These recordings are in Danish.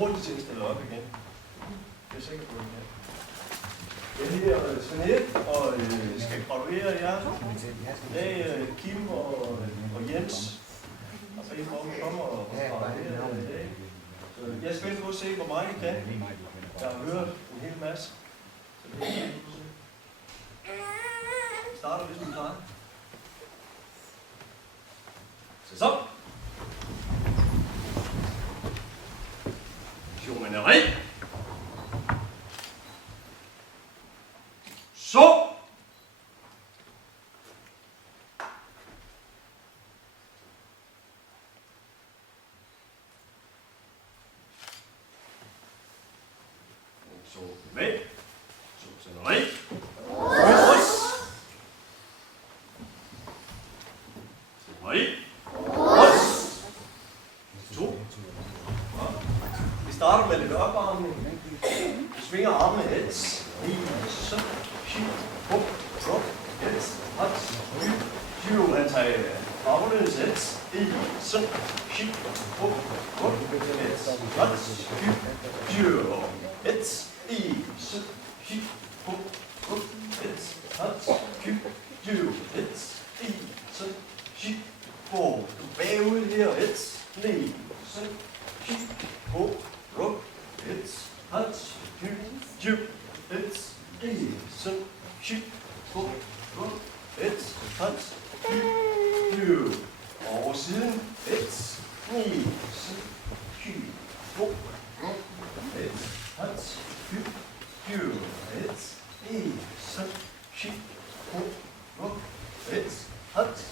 hurtigt til at stille op igen. Jeg er sikker på, at jeg kan. Jeg hedder Svend Erik, og skal graduere jer. Jeg er Kim og Jens. Og så kommer og graduerer i dag. Så jeg er spændt på at se, hvor meget I kan. Jeg har hørt en hel masse. Så det er spændt på at se. Starter hvis du klarer. Så. Journeri. Så. Så med. Så journeri. Vi starter med lidt opvarmning. Vi svinger armene et, så, hop, drop, et, hot, han tager armene et, så, hop, drop, et, hot, et, så, hop, drop, et, hot, et, så, hop, bagud her, et, så, hop, drop, et, hot, et, så, hop, drop, et, hot, over siden, et, så, hop, drop, et, hot, et, så, hop, drop, et, hot,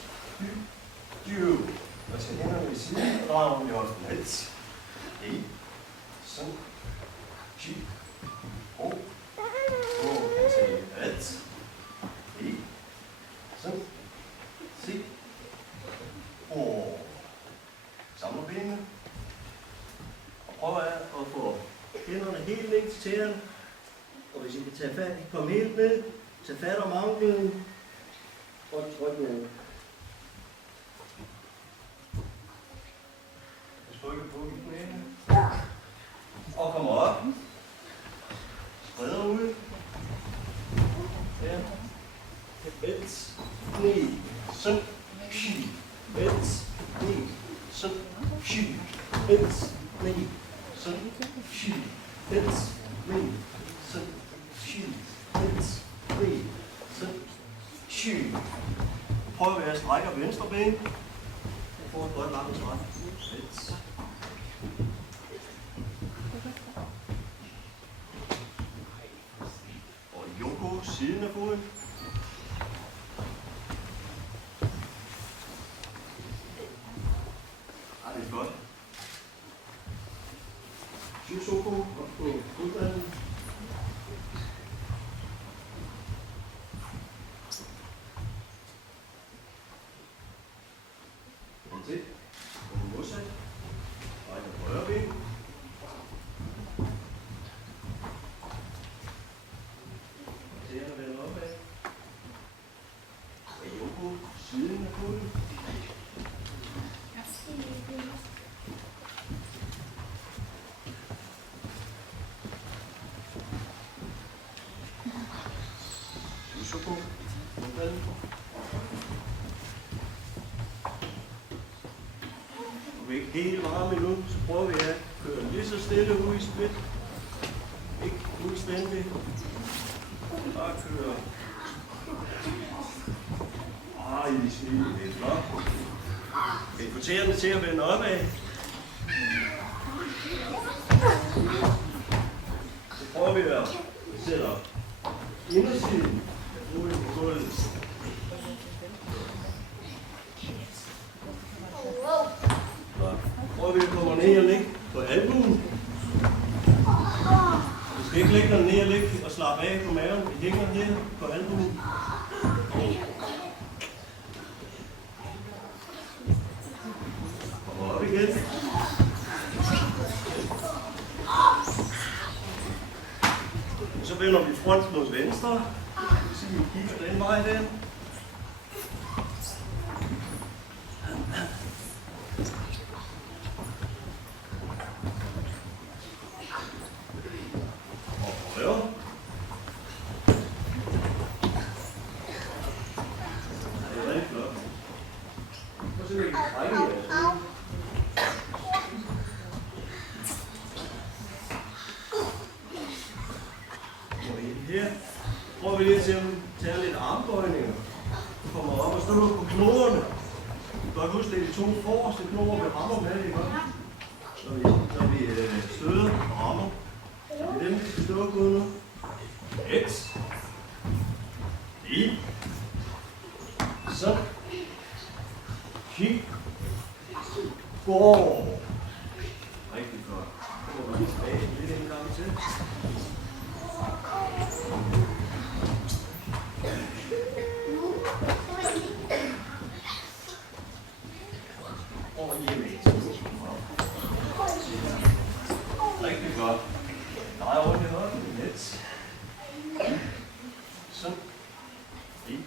og så hænderne i siden, og drejer om i hånden, et, så, hop, og et, så, og samler benene, og prøver at få hænderne helt ned til tæerne, og hvis I kan tage fat, kom helt ned, tag fat om anklen, og tryk ned. Trykke på i knæene, og kommer op, spreder ud, ja, et, knæ, sådan, et, knæ, sådan, et, knæ, sådan, et, knæ, sådan, et, knæ, sådan, prøv at være strækker venstre ben, og få et godt langt træk, et, siden af foden. Ja, det er godt. Shusoko op på fodballen. Og til. Og modsat. Og et højre ben. Siden af foden. Shusoko. Vi er ikke helt varme endnu, så prøver vi at køre lige så stille ud i split. Ikke fuldstændig. Bare køre. I snit, det er flot. Vi får tæerne til at vende opad. Så prøver vi at sætte op indersiden af foden på gulvet. Så prøver vi at komme ned og ligge på albuen. Vi skal ikke ligge der ned og ligge og slappe af på maven. Vi hænger ned på albuen. Op igen. Så vender vi front mod venstre. Så vi kigger den vej der. prøver lige at se, om vi tager lidt armbøjninger. Kommer op og står på knoderne. Du kan godt huske, det er de to forreste knoder, vi rammer med, ikke? Når vi støder og rammer. Det er dem, vi skal stå på nu. 1. 1. Så. Kig. Gå. Rigtig godt. Så går vi lige tilbage lidt en gang til. Og hjemme. Rigtig godt. Drej rundt i hånden lidt. Sådan. 1.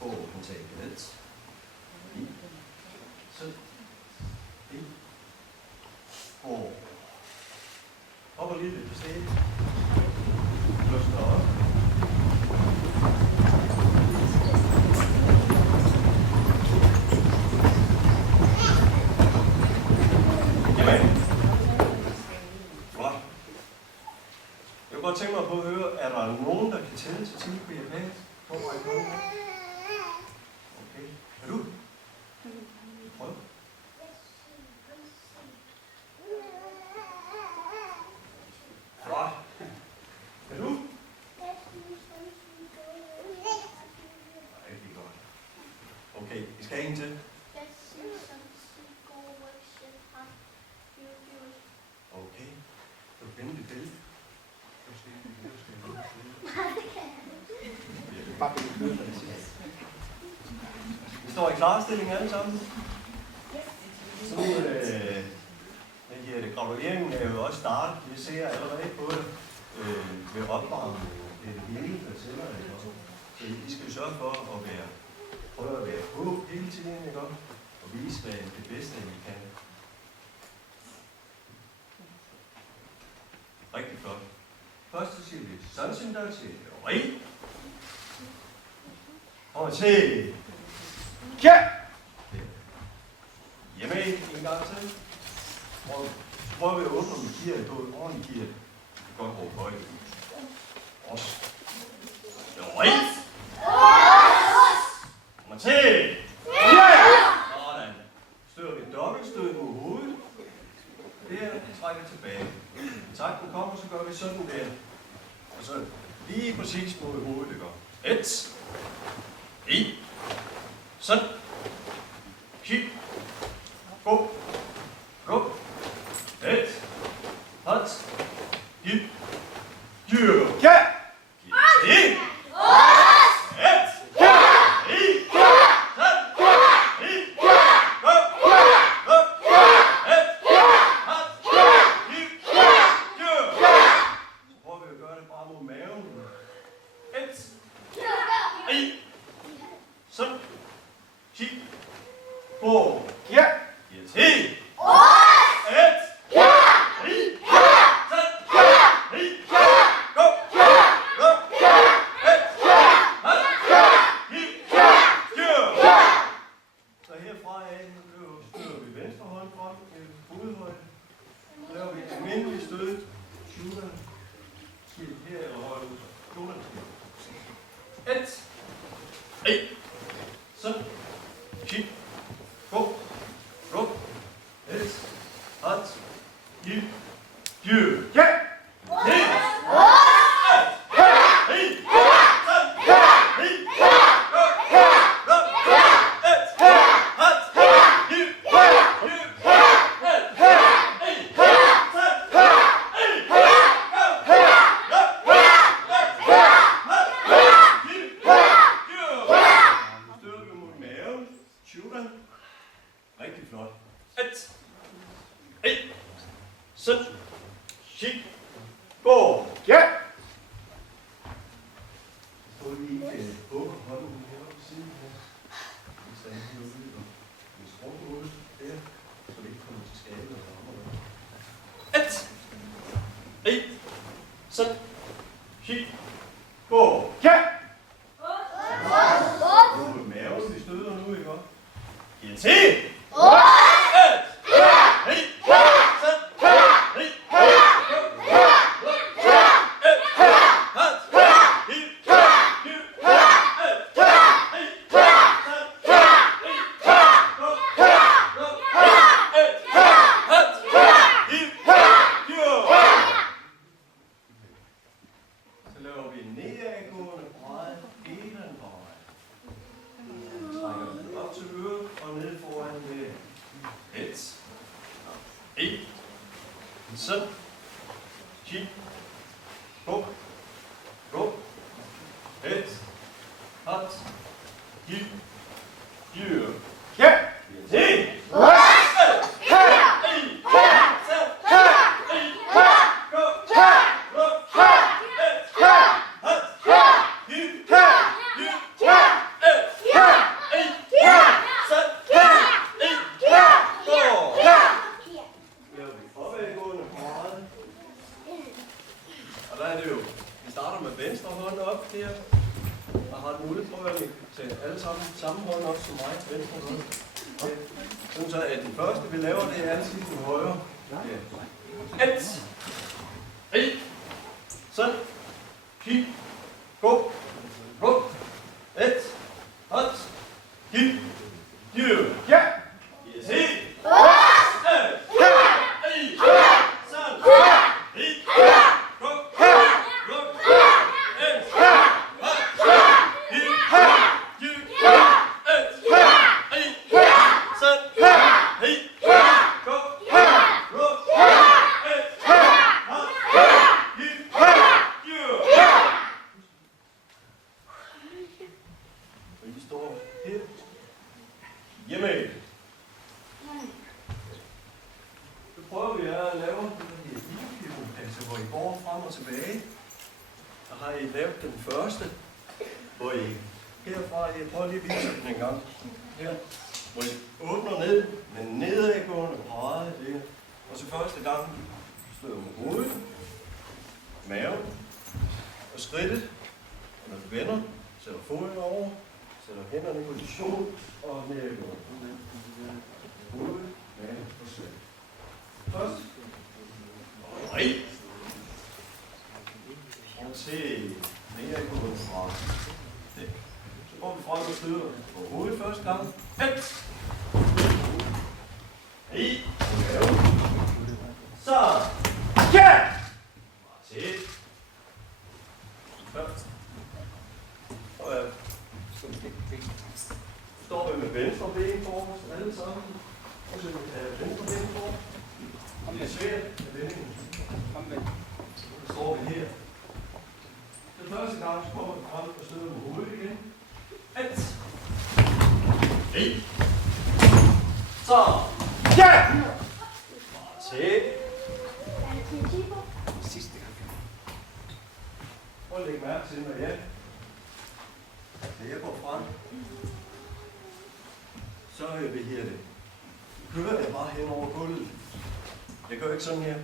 Gå. Hun tager lidt. 1. Sådan. 1. Gå. Hopper lige lidt på stedet. Løsner op. Jamen. Godt. Jeg kunne godt tænke mig på at høre, er der nogen, der kan tælle til 10 på japansk? Okay. Er du? Prøv. Godt. Er du? Rigtig godt. Okay, vi skal have en til. Okay. Du kan finde dit billede. Vi står i klarstilling alle sammen. Så gradueringen er jo også startet. Vi ser allerede på det ved opvarmning. Det er det hele, der tæller. Så I skal sørge for at prøve at være på hele tiden, ikke? Og vise, hvad det bedste, I kan. Rigtig flot. Først så siger vi sådan der til rig. Og til ja. Hjemme en gang til. Og så prøver vi at åbne, om vi giver et ordentligt gear. Godt råbe højt. Også. Rig. Og til sådan. Støder vi dobbeltstød mod hovedet. Der, trækker tilbage. Takten kommer, så gør vi sådan der. Og så lige præcis mod hovedet, det går. 1. 1. Sådan. Kig. Gå. Gå. 1. Hånd. Giv. Dyr. Ja. Giv. 1. Kig. Gå. Gå. Et. Hot. Giv. Dyr. Ja! Se! Og der er det jo, vi starter med venstre hånd op her, og har den udprøvning til alle sammen samme hånd op som mig, venstre hånd. Okay. Sådan så at den første vi laver, det er altid den højre. Okay. Et. Sådan. Kig. Gå. Gå. Et. Hot. Giv. Dyr. Ja. Yes. Helt. Vi står her. Hjemme. Så prøver vi at lave den her iltpivopase, hvor I går frem og tilbage. Og har I lavet den første, hvor I herfra, jeg prøver lige at vise den en gang. Her, hvor I åbner ned med nedadgående bræde der. Og så første gang støder med hovedet, maven og skridtet. Og når du vender, sætter foden over. Sætter hænderne i position og nedadgående. Hoved, mave og sved. Først. Og rig. Og til nedadgående fra dæk. Så går vi frem og støder på hovedet første gang. Et. Rig. Mave. Så. Ja! Til. Først. Og står vi med venstre ben for os alle sammen. Og så venstre ben for. Det er svært med vendingen. Så står vi her. Den første gang så kommer vi frem og støder med hovedet igen. Et. Så. Ja! Til. Sidste gang. Prøv at lægge mærke til, når jeg går frem, så vil her det. Kører jeg bare hen over gulvet. Jeg gør ikke sådan her.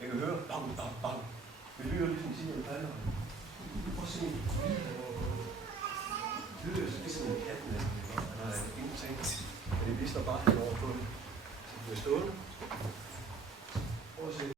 Jeg kan høre bang, bang, bang. Vi lyder ligesom sige, at falder. Prøv at se. Det lyder ligesom en kat næsten. Der er ingenting. Men det viser bare hen over gulvet. Så vi er stående. Prøv at se.